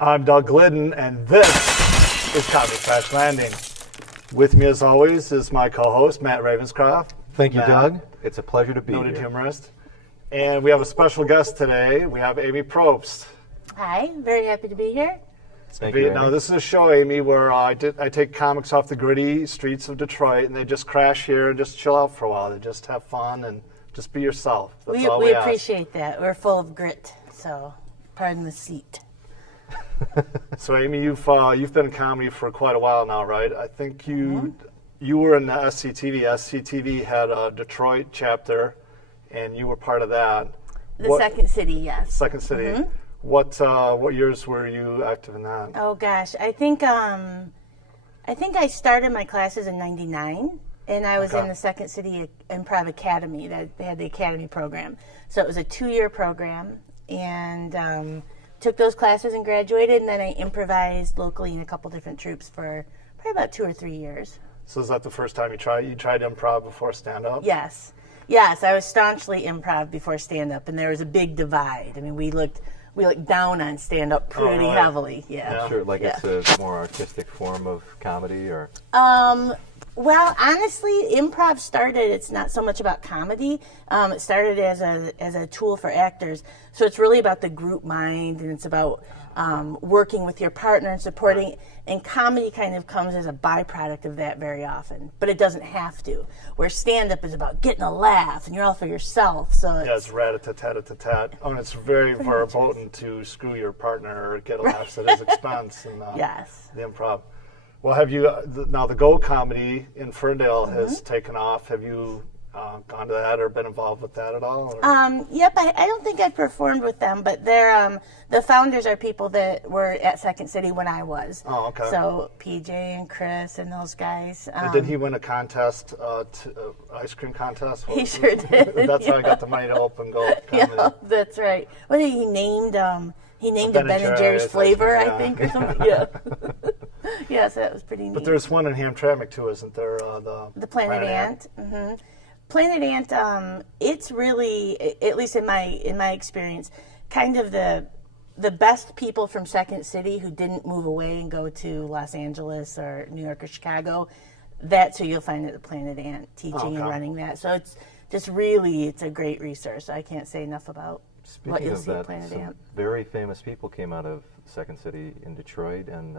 I'm Doug Glidden, and this is Comedy Crash Landing. With me, as always, is my co-host, Matt Ravenscroft. Thank you, Matt, Doug. It's a pleasure to be noted here. humorist. And we have a special guest today. We have Amy Probst. Hi, very happy to be here. Thank you, Now, Amy. this is a show, Amy, where I take comics off the gritty streets of Detroit, and they just crash here and just chill out for a while. They just have fun and just be yourself. That's all We ask. appreciate that. We're full of grit, so pardon the seat. So, Amy, you've been in comedy for quite a while now, right? I think you were in the SCTV. SCTV had a Detroit chapter, and you were part of that. The Second City, yes. Second City. What years were you active in that? Oh gosh, I think I started my classes in '99, and I was in the Second City Improv Academy. They had the Academy program, so it was a 2-year program, and took those classes and graduated, and then I improvised locally in a couple different troupes for probably about 2 or 3 years. So is that the first time you tried improv before stand-up? Yes, I was staunchly improv before stand-up, and there was a big divide. I mean, we looked down on stand-up pretty heavily. Yeah. Sure, like it's a more artistic form of comedy, or? Well, honestly, improv started, it's not so much about comedy. It started as a tool for actors. So it's really about the group mind, and it's about working with your partner and supporting. And comedy kind of comes as a byproduct of that very often, but it doesn't have to. Where stand-up is about getting a laugh, and you're all for yourself. So it's rat-a-tat-tat-tat-tat. Oh, and it's very verboten to screw your partner or get a laugh at his expense in the improv. Well, have you, now the Go comedy in Ferndale has taken off. Have you gone to that or been involved with that at all? Yep, I don't think I've performed with them, but they're, the founders are people that were at Second City when I was. Oh, okay. So PJ and Chris and those guys. Did he win a contest, ice cream contest? He sure did. That's how I got the money to open Go comedy. Yeah, that's right. What did he named a Ben and Jerry's flavor, I think, or something. Yeah. Yeah, so that was pretty neat. But there's one in Hamtramck too, isn't there? The Planet Ant. Mm-hmm. Planet Ant. It's really, at least in my experience, kind of the best people from Second City who didn't move away and go to Los Angeles or New York or Chicago. That's who you'll find at the Planet Ant teaching and running that. So it's just really, it's a great resource. I can't say enough about what you'll see at Planet Ant. Very famous people came out of Second City in Detroit, and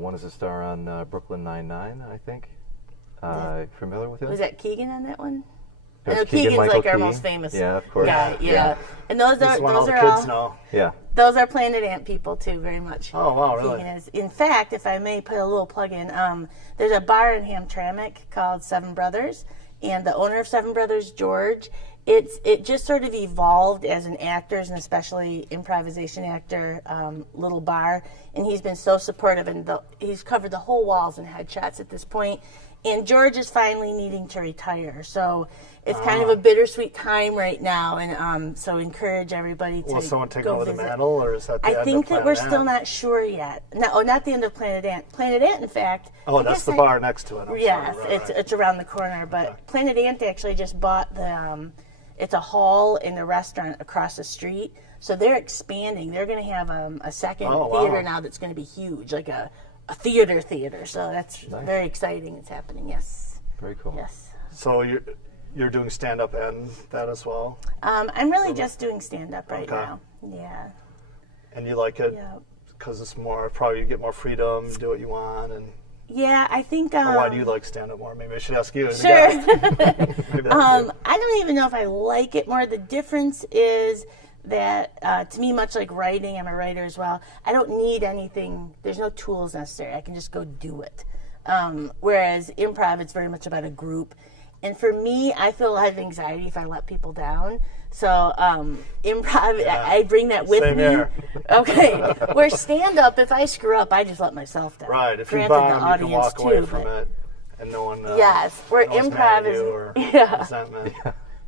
one is a star on Brooklyn Nine-Nine, I think. Familiar with it? Was that Keegan on that one? I know Keegan's like our most famous guy. Yeah. And those are kids know. Yeah. Those are Planet Ant people too, very much. Oh wow, really? Keegan is. In fact, if I may put a little plug in, there's a bar in Hamtramck called Seven Brothers, and the owner of Seven Brothers, George, it just sort of evolved as an actors and especially improvisation actor little bar, and he's been so supportive, and he's covered the whole walls in headshots at this point. And George is finally needing to retire, so it's kind of a bittersweet time right now, and so encourage everybody to Will someone take go over visit. the mantle, or is that the end I think of that we're Planet still Ant? not sure yet. No, not the end of Planet Ant. Planet Ant, in fact. Oh, that's the bar next to it. Yes, sorry, it's around the corner. But Planet Ant actually just bought the. It's a hall and a restaurant across the street, so they're expanding. They're going to have a second theater now that's going to be huge, like a theater. So that's very exciting. It's happening. Yes. Very cool. Yes. So you're doing stand-up and that as well? I'm really just doing stand-up right now. Yeah. And you like it? Yeah. Because it's more, probably you get more freedom, do what you want, and... Yeah, I think... or why do you like stand-up more? Maybe I should ask you. Sure. I don't even know if I like it more. The difference is that, to me, much like writing, I'm a writer as well, I don't need anything. There's no tools necessary. I can just go do it. Whereas improv, it's very much about a group. And for me, I feel a lot of anxiety if I let people down. So improv, I bring that with Same me. here. Okay. Where stand-up, if I screw up, I just let myself down. Right. If Granted, you the bomb, you audience can walk too, away from but- it, and no one Yes. Where knows improv mad at is... you or Yeah. resentment.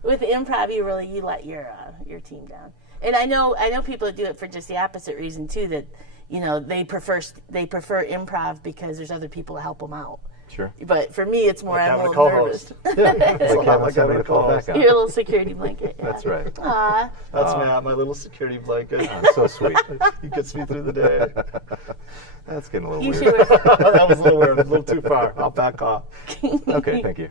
With improv, you let your team down. And I know people that do it for just the opposite reason too. That they prefer improv because there's other people to help them out. Sure. But for me, it's more, like I'm a having little nervous. Yeah, like having somebody to fall back on. Your little security blanket. Yeah. That's right. Aw. That's Matt, my little security blanket. So sweet. He gets me through the day. That's getting a little You weird. should wear That was a little weird, a little too far. I'll back off. Okay, thank you.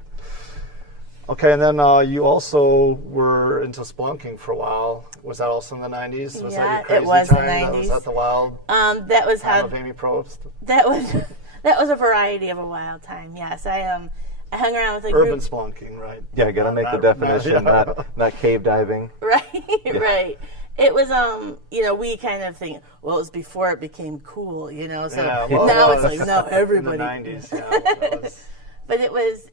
Okay, and then you also were into spelunking for a while. Was that also in the 90s? Was Yeah, that your crazy it was the time? That 90s. was that the wild that was time how of Amy Probst? that was a variety of a wild time. Yes, I hung around with a Urban group. spelunking, right? Yeah, I got to make the definition, not cave diving. Right, right. It was, we kind of think, well, it was before it became cool, so Yeah, well, now it it's was like, now everybody. In the 90s, yeah. That was, But it was,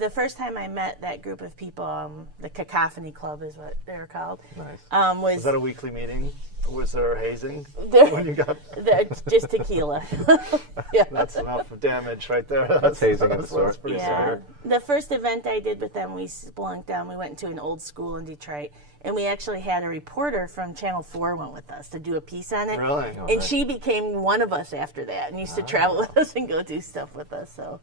the first time I met that group of people, the Cacophony Club is what they were called. Nice. was that a weekly meeting? Was there hazing There- when you got? just tequila. Yeah. That's enough damage right there. That's hazing of the that's sort. pretty Yeah. standard. The first event I did with them, we splunked down. We went into an old school in Detroit, and we actually had a reporter from Channel 4 went with us to do a piece on it. Really? Oh, And nice. she became one of us after that, and used to travel with us and go do stuff with us. So,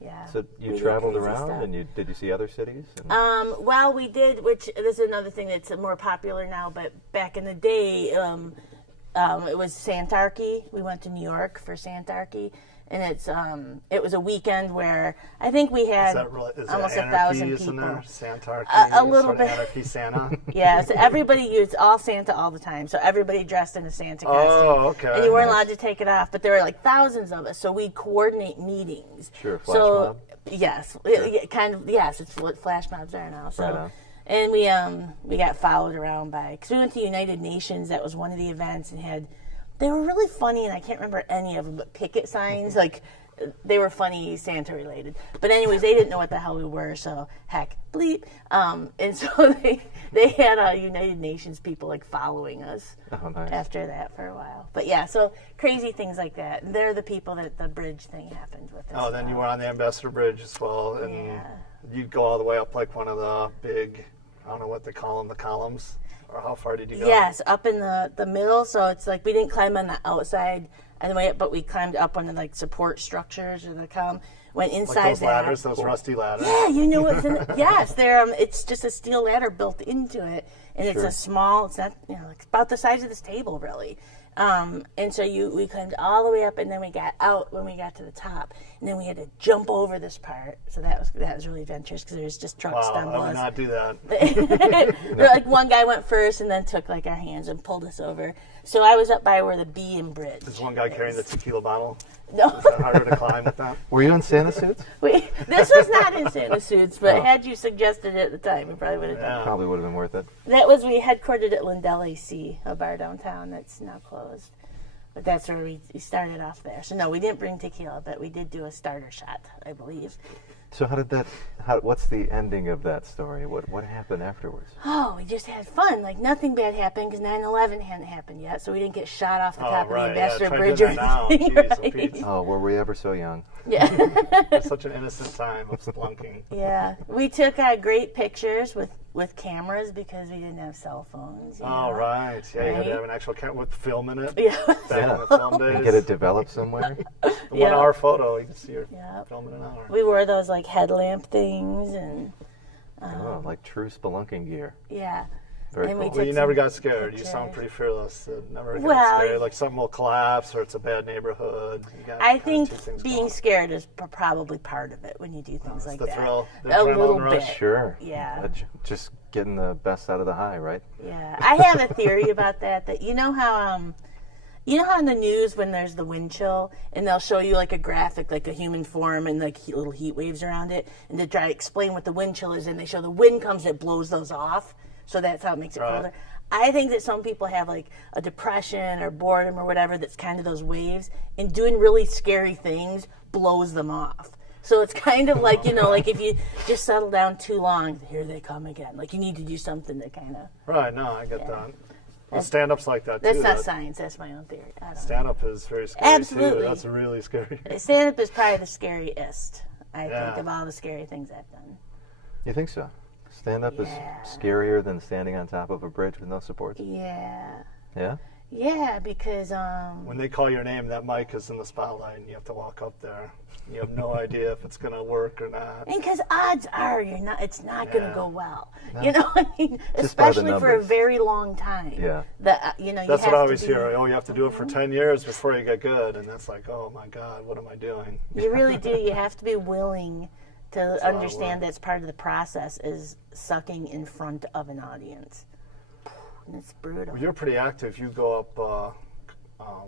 yeah. So we you did traveled crazy around, stuff. and did you see other cities? And Well, we did, which this is another thing that's more popular now, but back in the day, it was Santarchy. We went to New York for Santarchy, and it was a weekend where I think we had Is almost that 1,000 anarchy, isn't people. there? Santarchy, A little sort of bit. Anarchy Santa. Yeah, so everybody used all Santa all the time. So everybody dressed in a Santa costume. Oh, okay. And you weren't Nice. allowed to take it off, but there were like thousands of us, so we'd coordinate meetings. Sure, flash so, mob? Yes, kind of. Yes, it's what flash mobs are now. So, Right on. and we got followed around by, because we went to United Nations. That was one of the events, and they were really funny, and I can't remember any of them, but picket signs, like they were funny Santa related. But anyways, they didn't know what the hell we were, so heck, bleep. And so they had United Nations people like following us Oh, nice. after that for a while. But yeah, so crazy things like that. And they're the people that the bridge thing happened with. Oh, then you were on the Ambassador Bridge as well, and Yeah. you'd go all the way up like one of the big, I don't know what they call them, the columns, or how far did you go? Yes, up in the middle. So it's like we didn't climb on the outside and the way up, but we climbed up on the like support structures or the column. Went inside Like those that. ladders, those rusty ladders. Yeah, you know what's in it. Yes, they're it's just a steel ladder built into it, and it's Sure. a small. It's not it's about the size of this table really. And so we climbed all the way up, and then we got out when we got to the top, and then we had to jump over this part. So that was really adventurous because there was just trucks Wow, down below I would us. not do that. Like one guy went first and then took like our hands and pulled us over. So I was up by where the B and bridge. There's one guy carrying the tequila bottle. No, Is that harder to climb with that? Were you in Santa suits? this was not in Santa suits, but had you suggested it at the time, we probably would have done it. Yeah. Probably would have been worth it. That was, we headquartered at Lindell AC, a bar downtown that's now closed. But that's where we started off there. So no, we didn't bring tequila, but we did do a starter shot, I believe. So what's the ending of that story? What happened afterwards? Oh, we just had fun. Like nothing bad happened because 9/11 hadn't happened yet, so we didn't get shot off the top right, of the Ambassador try Bridge doing or that now. anything. Jeez, oh, right? Pete. Oh, were we ever so young? Yeah. It's such an innocent time of splunking. Yeah, we took great pictures with cameras because we didn't have cell phones. You Oh, know? right. Yeah, you had to Right. have an actual camera with film in it. Yeah. Back in the film days. And get it developed somewhere? A Yeah. 1 hour photo, you can see your Yeah. film in an hour. We wore those like headlamp things and Oh, like true spelunking gear. yeah. Very And we cool. took Well, you never some got scared. You pictures. sound pretty fearless. Never got Well, scared. Like something will collapse or it's a bad neighborhood. You got I kinda think two things being going. scared is probably part of it when you do things It's like the that. thrill, the A adrenaline little rush. bit. Sure. Yeah. Just getting the best out of the high, right? Yeah, I have a theory about that. That you know how in the news when there's the wind chill and they'll show you like a graphic, like a human form and like little heat waves around it, and to try to explain what the wind chill is, and they show the wind comes, it blows those off, so that's how it makes it Right. colder. I think that some people have like a depression or boredom or whatever that's kind of those waves, and doing really scary things blows them off. So it's kind of like, like if you just settle down too long, here they come again. Like you need to do something to kind of. Right, no, I get that. Well, stand-up's like that, That's too. not science. That's my own theory. I don't know. Stand-up is very scary, Absolutely. too. That's really scary. Stand-up is probably the scariest, I Yeah. think, of all the scary things I've done. You think so? Stand up Yeah. is scarier than standing on top of a bridge with no supports? Yeah. Yeah? Yeah, because when they call your name, that mic is in the spotlight, and you have to walk up there. You have no idea if it's going to work or not. And because odds are it's not going to go well. No. You know, I mean, especially for a very long time. Yeah. That's what I always hear. Oh, you have to do it for 10 years before you get good, and that's like, oh my God, what am I doing? You really do. You have to be willing to understand that's part of the process is sucking in front of an audience. And it's brutal. Well, you're pretty active. You go up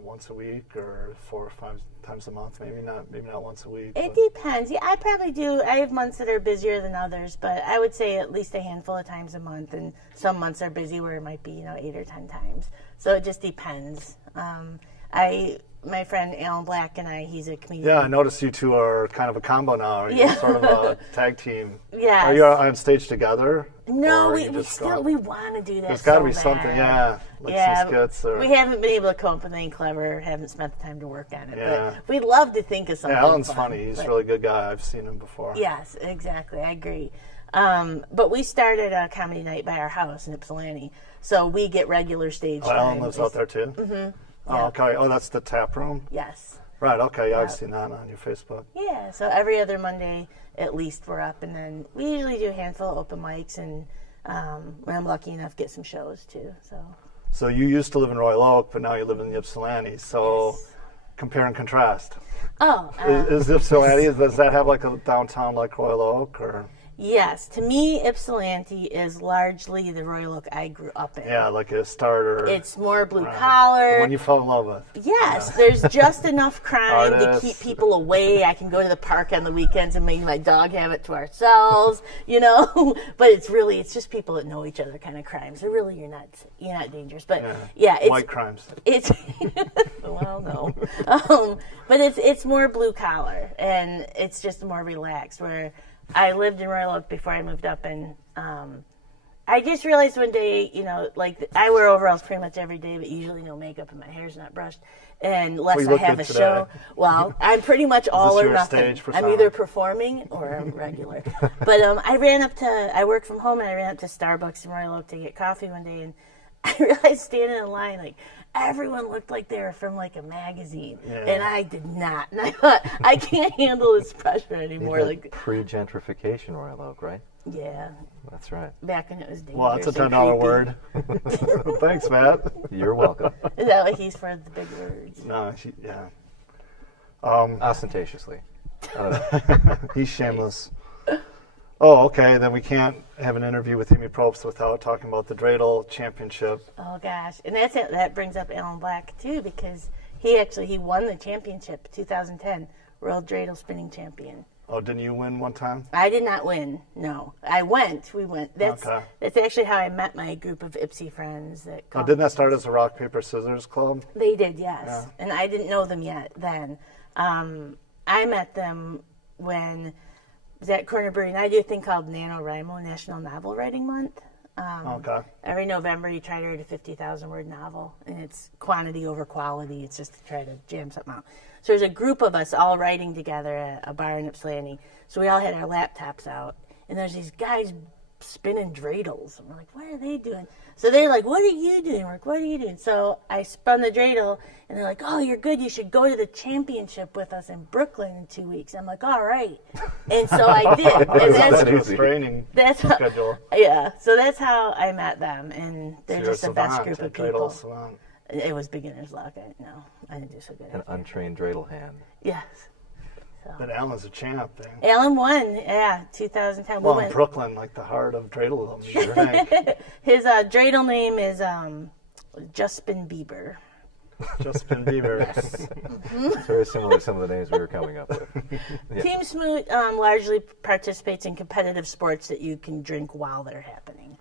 once a week or 4 or 5 times a month. Maybe not once a week. It depends. Yeah, I probably do. I have months that are busier than others, but I would say at least a handful of times a month. And some months are busy where it might be 8 or 10 times. So it just depends. My friend Alan Black and he's a comedian. Yeah, I noticed you two are kind of a combo now. Are you sort of a tag team? Yeah. Are you on stage together? No, we want to do that. There's got to be bad. something, some skits. Or, we haven't been able to come up with anything clever. Haven't spent the time to work on it. Yeah. But we'd love to think of something. Yeah, Alan's fun, funny. He's a really good guy. I've seen him before. Yes, exactly. I agree. But we started a comedy night by our house in Ypsilanti, so we get regular stage time. Alan lives out there too? Mm-hmm. Oh, okay. Oh, that's the tap room? Yes. Right, okay. I've seen that on your Facebook. Yeah, so every other Monday at least we're up, and then we usually do a handful of open mics, and when I'm lucky enough, get some shows too. So you used to live in Royal Oak, but now you live in Ypsilanti. So yes. Compare and contrast. Oh. Is Ypsilanti, does that have like a downtown like Royal Oak? Or? Yes, to me, Ypsilanti is largely the Royal Oak I grew up in. Yeah, like a starter. It's more blue collar. The one you fell in love with. Yes, there's just enough crime to keep people away. I can go to the park on the weekends and make my dog have it to ourselves, But it's just people that know each other kind of crimes. So really, you're not dangerous. But it's white crimes. It's well, no, but it's more blue collar and it's just more relaxed. Where I lived in Royal Oak before I moved up, and I just realized one day, I wear overalls pretty much every day, but usually no makeup and my hair's not brushed. And unless I have a show, well, I'm pretty much all or nothing. I'm either performing or I'm regular. But I worked from home and I ran up to Starbucks in Royal Oak to get coffee one day, and I realized standing in line, everyone looked like they were from a magazine, and I did not. And I thought, I can't handle this pressure anymore. Pre-gentrification Royal Oak, right? Yeah. That's right. Back when it was dangerous. Well, that's a $10 word. Thanks, Matt. You're welcome. Is that what he's for, the big words? No, yeah. Ostentatiously. He's shameless. Oh, okay. Then we can't have an interview with Amy Probst without talking about the Dreidel Championship. Oh gosh, and that brings up Alan Black too, because he won the championship 2010 World Dreidel Spinning Champion. Oh, didn't you win one time? I did not win. No, we went. That's actually how I met my group of Ipsy friends. Didn't that start as a rock paper scissors club? They did, yes, and I didn't know them yet then. I met them when. At Corner Brewery, and I do a thing called NaNoWriMo, National Novel Writing Month. Every November, you try to write a 50,000-word novel, and it's quantity over quality. It's just to try to jam something out. So there's a group of us all writing together at a bar in Ypsilanti. So we all had our laptops out, and there's these guys spinning dreidels. And we're like, what are they doing? So they're like, what are you doing? We're like, what are you doing? So I spun the dreidel, and they're like, oh, you're good. You should go to the championship with us in Brooklyn in 2 weeks. I'm like, all right. And so I did. And that's training schedule. Yeah. So that's how I met them, and they're just the best group of people. It was beginner's luck. I didn't do so good. An untrained dreidel hand. Yes. But Alan's a champ. Alan won, 2010. Well, in Brooklyn, like the heart of dreidel. His dreidel name is Justin Bieber. Justin Bieber. Yes. It's very similar to some of the names we were coming up with. Yeah. Team Smoot largely participates in competitive sports that you can drink while they're happening.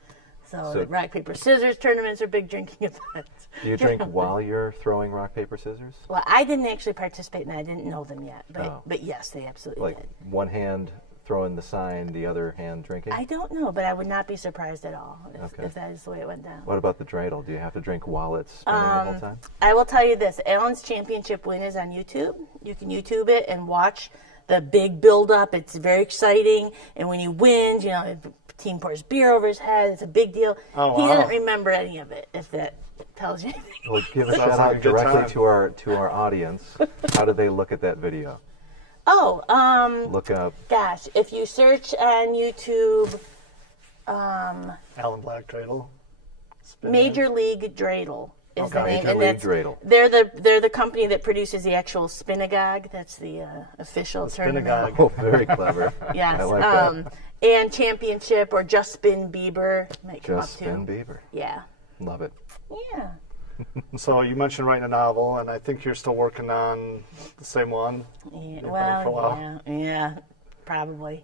So rock, paper, scissors tournaments are big drinking events. Do you drink while you're throwing rock, paper, scissors? Well, I didn't actually participate, and I didn't know them yet. But yes, they absolutely did. One hand throwing the sign, the other hand drinking? I don't know, but I would not be surprised at all if that is the way it went down. What about the dreidel? Do you have to drink while it's spinning the whole time? I will tell you this. Alan's championship win is on YouTube. You can YouTube it and watch the big build-up. It's very exciting. And when he wins, the team pours beer over his head. It's a big deal. Oh, wow. He doesn't remember any of it, if that tells you anything. Well, give a shout out directly to our audience. How do they look at that video? Oh, look up. Gosh, if you search on YouTube, Alan Black Dreidel. Major League Dreidel is the name, Major League Dreidel. They're the company that produces the actual Spinagogue. That's the official tournament. Oh, very clever. Yes. I like that. And Championship or Just Spin Bieber might come up too. Just Spin Bieber. Yeah. Love it. Yeah. So you mentioned writing a novel, and I think you're still working on the same one. Yeah. For a while. Yeah, probably.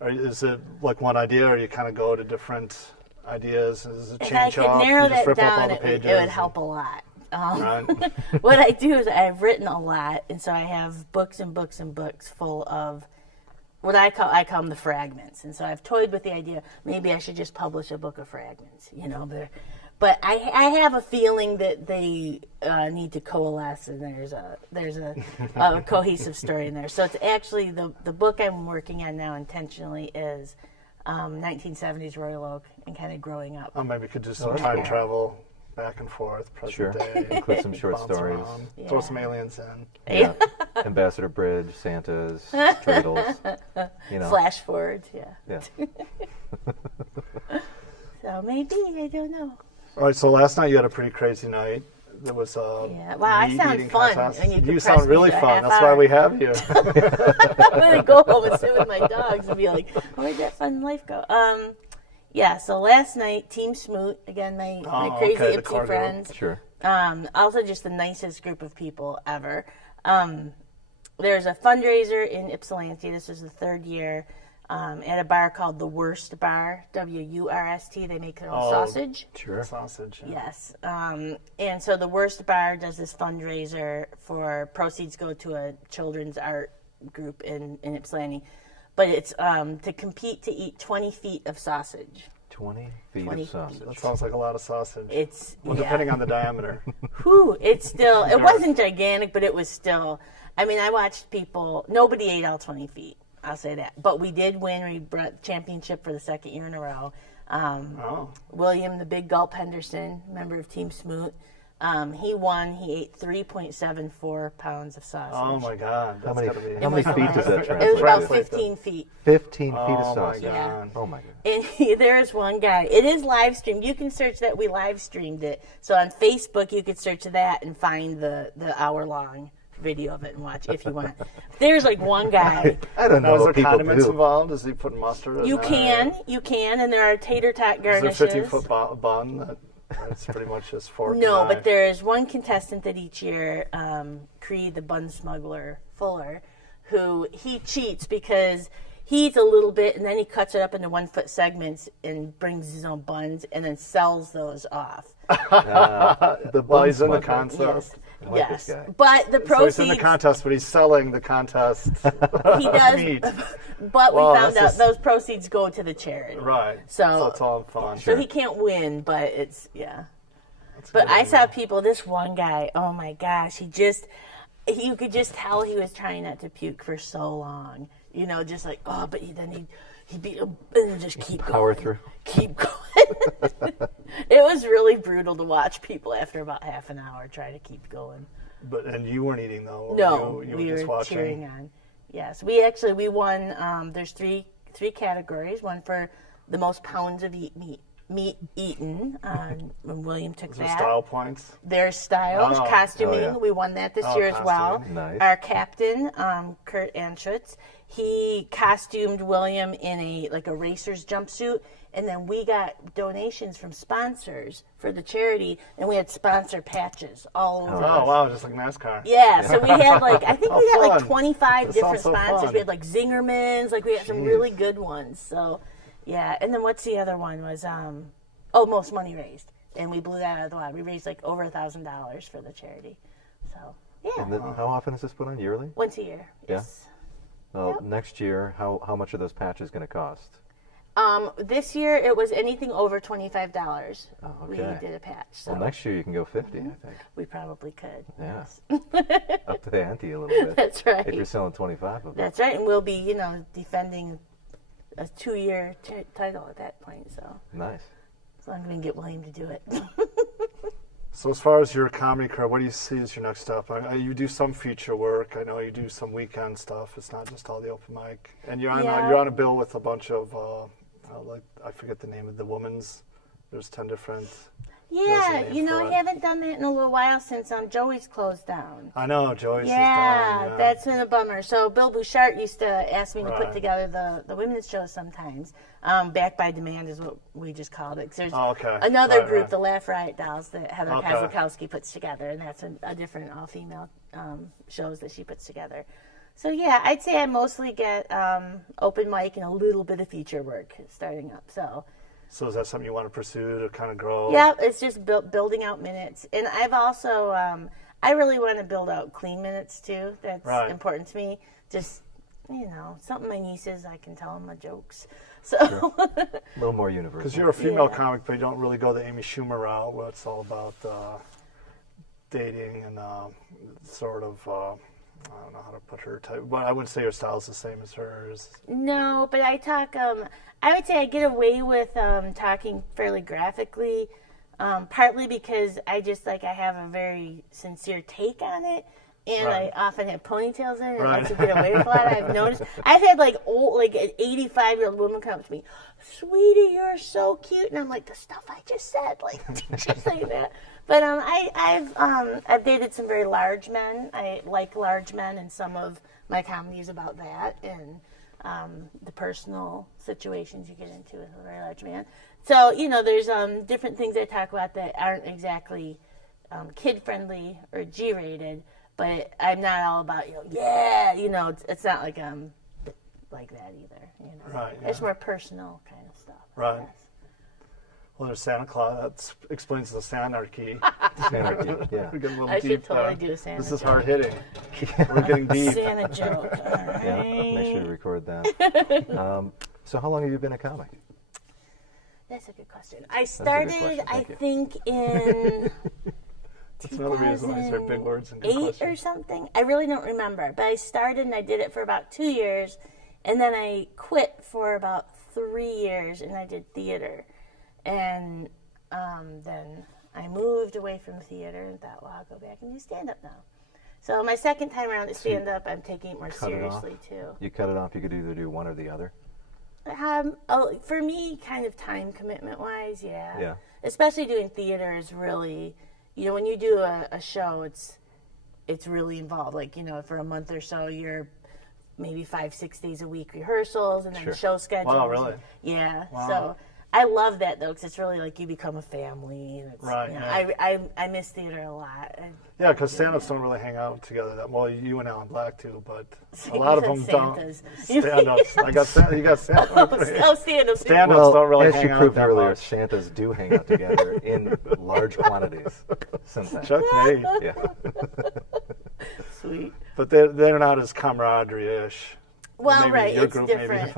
Is it like one idea, or you kind of go to different ideas? Is it If change I could up? narrow You just that rip up all down, the it pages would help a lot. Right. What I do is I've written a lot, and so I have books and books and books full of what I call them the fragments. And so I've toyed with the idea maybe I should just publish a book of fragments, But I have a feeling that they need to coalesce, and there's a cohesive story in there. So it's actually the book I'm working on now intentionally is 1970s Royal Oak and kind of growing up. Oh, maybe we could do some time travel back and forth, present day. Include some short stories. Throw some aliens in. Yeah. Ambassador Bridge, Santas, Dreidels. Flash forwards, Yeah. So maybe, I don't know. All right, so last night you had a pretty crazy night. There was a Wow, I sound fun. And you sound really fun. That's why we have you. I'm going to go home and sit with my dogs and be like, where'd that fun life go? So last night, Team Smoot, again, my crazy Ipsy friends. Sure. Also just the nicest group of people ever. There's a fundraiser in Ypsilanti. This is the third year. At a bar called The Worst Bar, WURST. They make their own sausage. Sure. Sausage. Yeah. Yes. And so The Worst Bar does this fundraiser for proceeds go to a children's art group in Ypsilanti. But it's to compete to eat 20 feet of sausage. 20 feet of sausage. That sounds like a lot of sausage. It's depending on the diameter. Whew, it wasn't gigantic, but it was still. I mean, I watched people. Nobody ate all 20 feet. I'll say that. But we did win. We brought the championship for the second year in a row. William, the Big Gulp Henderson, member of Team Smoot, he won. He ate 3.74 pounds of sausage. Oh, my God. How many feet does that translate? It was about 15 feet. 15 feet of sausage. My God. Oh, my God. And there's one guy. It is live streamed. You can search that. We live streamed it. So on Facebook, you could search that and find the hour-long video of it and watch if you want. There's like one guy. I don't know. Is there condiments involved? Is he putting mustard in You can, and there are tater tot garnishes. Is there a 15-foot bun that's pretty much just fork? No, but there is one contestant that each year, Creed, the bun smuggler Fuller, who he cheats because he eats a little bit and then he cuts it up into 1 foot segments and brings his own buns and then sells those off. He's in the contest. Yes, but the proceeds. So he's in the contest, but he's selling the contest. He does, meat. But we found out those proceeds go to the charity. Right. So it's all fun. So he can't win, but it's But I saw people. This one guy. Oh my gosh, you could just tell he was trying not to puke for so long. Just like but he'd be and just keep power going. Through. Keep going. It was really brutal to watch people after about half an hour try to keep going. And you weren't eating though. No, you we were just were watching. cheering on. Yes, we won. There's three categories. One for the most pounds of meat eaten. When William took that. Style points. There's styles, costuming. yeah. We won that this year as well. Nice. Our captain, Kurt Anschutz, he costumed William in a racer's jumpsuit, and then we got donations from sponsors for the charity, and we had sponsor patches all over. Oh wow, just like NASCAR. Yeah, so we had I think we had fun. 25 different so sponsors. fun. We had Zingerman's, we had some really good ones. So yeah, and then what's the other one was most money raised, and we blew that out of the water. We raised over $1,000 for the charity. So yeah. And then how often is this put on? Yearly? Once a year. Yes. Well, next year, how much are those patches going to cost? This year it was anything over $25. Oh, okay. We did a patch. So well, next year you can go 50, I think. we probably could. Yeah. Yes. Up to the ante a little bit. That's right. If you're selling 25 of them. That's right, and we'll be, defending a 2-year title at that point. So nice. I'm going to get William to do it. So as far as your comedy career, what do you see as your next step? You do some feature work. I know you do some weekend stuff. It's not just all the open mic. And you're on a bill with a bunch of like, I forget the name of the women's. There's 10 different. Yeah, I haven't done that in a little while since Joey's closed down. I know, Joey's is done. Yeah, that's been a bummer. So Bill Bouchard used to ask me to put together the women's shows sometimes. Back by Demand is what we just called it. 'Cause there's another group, the Laugh Riot Dolls, that Heather Kozłowski puts together, and that's a different all-female shows that she puts together. So yeah, I'd say I mostly get open mic and a little bit of feature work starting up. So is that something you want to pursue to kind of grow? Yeah, it's just building out minutes. And I've also, I really want to build out clean minutes too. That's important to me. Just, something my nieces, I can tell them my jokes. So sure. A little more universal. Because you're a female comic, but you don't really go the Amy Schumer route where it's all about dating and sort of... I don't know how to put her type, but I wouldn't say your style's the same as hers. No, but I talk, I would say I get away with talking fairly graphically, partly because I have a very sincere take on it, and I often have ponytails in it, and I to get away with a lot. I've noticed. I've had an 85-year-old woman come up to me, "Sweetie, you're so cute," and I'm like, "The stuff I just said, did you say that?" But I've dated some very large men. I like large men, and some of my comedy is about that and the personal situations you get into with a very large man. So there's different things I talk about that aren't exactly kid-friendly or G-rated, but I'm not all about it's not like like that either. Right. Yeah. It's more personal kind of stuff. Right. Well, there's Santa Claus. That explains the Sanarchy. Sanarchy, yeah. We're getting a little I deep should totally do a Santa This is joke. hard hitting. We're getting deep. Santa joke. All right. Yeah, make sure to record that. So how long have you been a comic? That's a good question. I started, I think, in That's another reason why I say big words and good 8 questions. or something. I really don't remember. But I started and I did it for about 2 years. And then I quit for about 3 years and I did theater. And then I moved away from theater and thought, well, I'll go back and do stand-up now. So my second time around at stand-up, I'm taking it more seriously, too. You cut it off, you could either do one or the other? For me, kind of time commitment-wise, Yeah. Especially doing theater is really, when you do a show, it's really involved. Like, for a month or so, you're maybe 5-6 days a week rehearsals and then show schedules. Wow, really? Yeah. Wow. So I love that, though, because it's really like you become a family. And it's, Right. I miss theater a lot. Yeah, because stand-ups don't really hang out together that well. You and Alan Black too, but a lot of them don't. Stand-ups. You got stand-ups. Stand-ups. Stand-ups don't really as hang you out proved that earlier, much. Santas do hang out together in large quantities sometimes. Chuck me. Yeah. Sweet. But they're not as camaraderie-ish. Well, maybe right, your it's group different.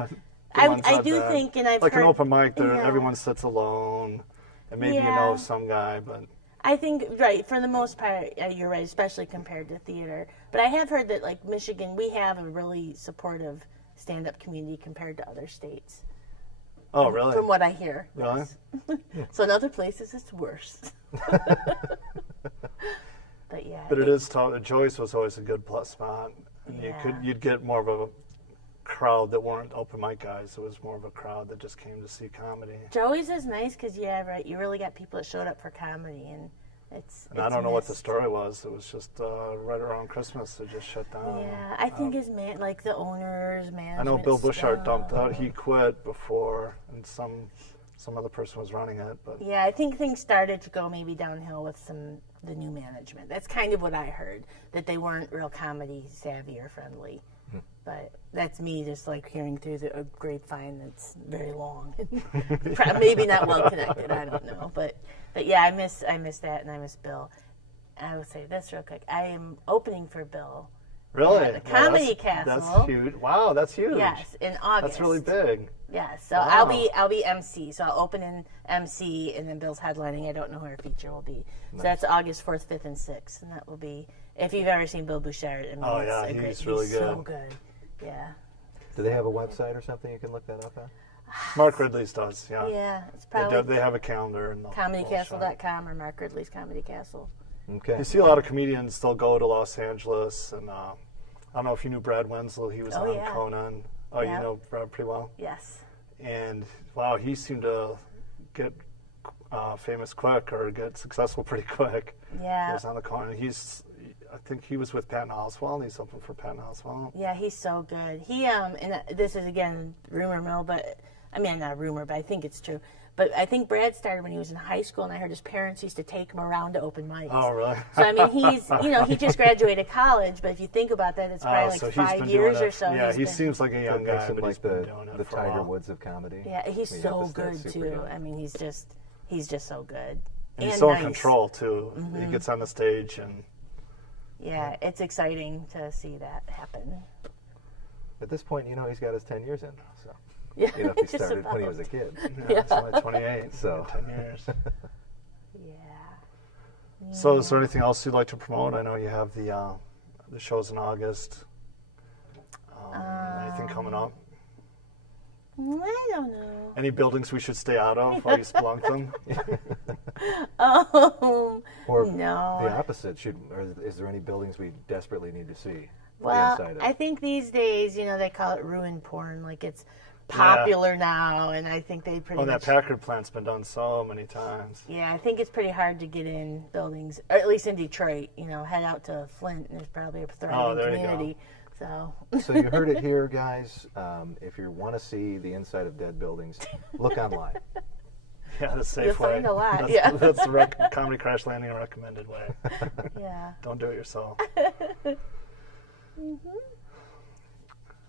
Maybe, I do think, and I've like heard... an open mic, yeah. everyone sits alone, and maybe you know some guy, but... I think, right, for the most part, you're right, especially compared to theater. But I have heard that, like, Michigan, we have a really supportive stand-up community compared to other states. Oh, really? From what I hear. Really? Yes. So in other places, it's worse. But yeah. But it is tough. Joyce was always a good plus spot. And you'd get more of a crowd that weren't open mic guys. It was more of a crowd that just came to see comedy. Joey's is nice because, right, you really got people that showed up for comedy, and it's I don't know what the story was. It was just right around Christmas it just shut down. Yeah, I think his the owner's management. I know Bill Bouchard dumped out. He quit before, and some other person was running it. But yeah, I think things started to go maybe downhill with the new management. That's kind of what I heard, that they weren't real comedy savvy or friendly. But that's me just like hearing through a grapevine that's very long. Maybe not well connected, I don't know. But yeah, I miss that, and I miss Bill. I will say this real quick. I am opening for Bill. Really? At the Comedy Castle. That's huge. Wow, that's huge. Yes, in August. That's really big. Yeah, so wow. I'll be MC. So I'll open in MC, and then Bill's headlining. I don't know who our feature will be. Nice. So that's August 4th, 5th, and 6th, and that will be, if you've ever seen Bill Bouchard, I mean, he's really good. so good. Yeah. Do they have a website or something you can look that up at? Mark Ridley's does, yeah. Yeah, it's probably They have a calendar. And ComedyCastle.com or Mark Ridley's Comedy Castle. Okay. You see a lot of comedians, they'll go to Los Angeles, and I don't know if you knew Brad Wenzel. He was on Conan. Oh, you know Brad pretty well? Yes. And, wow, he seemed to get famous quick or get successful pretty quick. Yeah. He was on the Conan. I think he was with Patton Oswalt. He's open for Patton Oswalt. Yeah, he's so good. He and this is again rumor mill, but I mean not rumor, but I think it's true. But I think Brad started when he was in high school, and I heard his parents used to take him around to open mics. Oh, really? So I mean, he just graduated college, but if you think about that, it's probably like 5 years or so. Yeah, he seems like a young guy, but like he's been doing it the for a Tiger while. Woods of comedy. Yeah, he's so good too. I mean, he's just so good. And he's so in control too. He gets on the stage and. Yeah, it's exciting to see that happen. At this point, he's got his 10 years in now, so. Yeah, if he started when he was a kid. Yeah, it's only 28, so 10 years. Yeah. So is there anything else you'd like to promote? I know you have the shows in August. Anything coming up? I don't know. Any buildings we should stay out of while you spelunk them? Or no. the opposite, is there any buildings we desperately need to see? Well, the inside of? I think these days, they call it ruin porn. Like it's popular now, and I think they pretty much... that Packard plant's been done so many times. Yeah, I think it's pretty hard to get in buildings, or at least in Detroit. Head out to Flint, and there's probably a thriving community. So you heard it here, guys. If you want to see the inside of dead buildings, look online. Yeah, the safe You'll way. find a lot. That's the Comedy Crash Landing recommended way. Yeah. Don't do it yourself.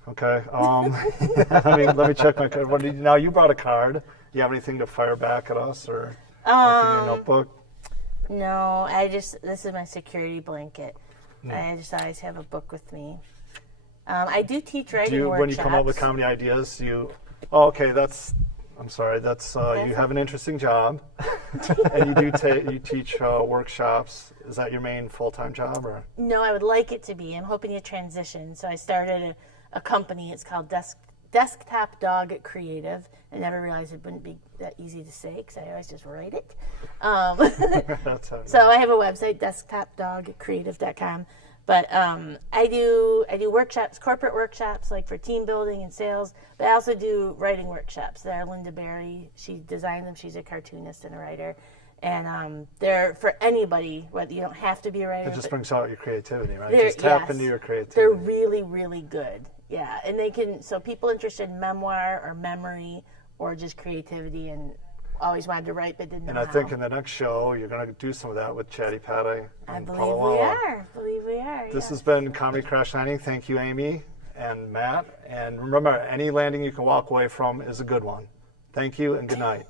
Okay. Let me check my card. Now you brought a card. Do you have anything to fire back at us or anything in your notebook? No, this is my security blanket. I just always have a book with me. I do teach writing workshops. When you come up with comedy ideas, I'm sorry, you have an interesting job, and you teach workshops. Is that your main full-time job, or? No, I would like it to be. I'm hoping to transition. So I started a company. It's called Desktop Dog Creative. I never realized it wouldn't be that easy to say because I always just write it. So I have a website, desktopdogcreative.com. But I do workshops, corporate workshops, like for team building and sales. But I also do writing workshops. They're Linda Barry. She designed them. She's a cartoonist and a writer. And they're for anybody, whether you don't have to be a writer. It just brings out your creativity, right? Just tap into your creativity. They're really, really good. Yeah, and so people interested in memoir or memory or just creativity and always wanted to write but didn't know how. And I think in the next show, you're going to do some of that with Chatty Patty. I believe we are. This has been Comedy Crash Landing. Thank you, Amy and Matt. And remember, any landing you can walk away from is a good one. Thank you and good night.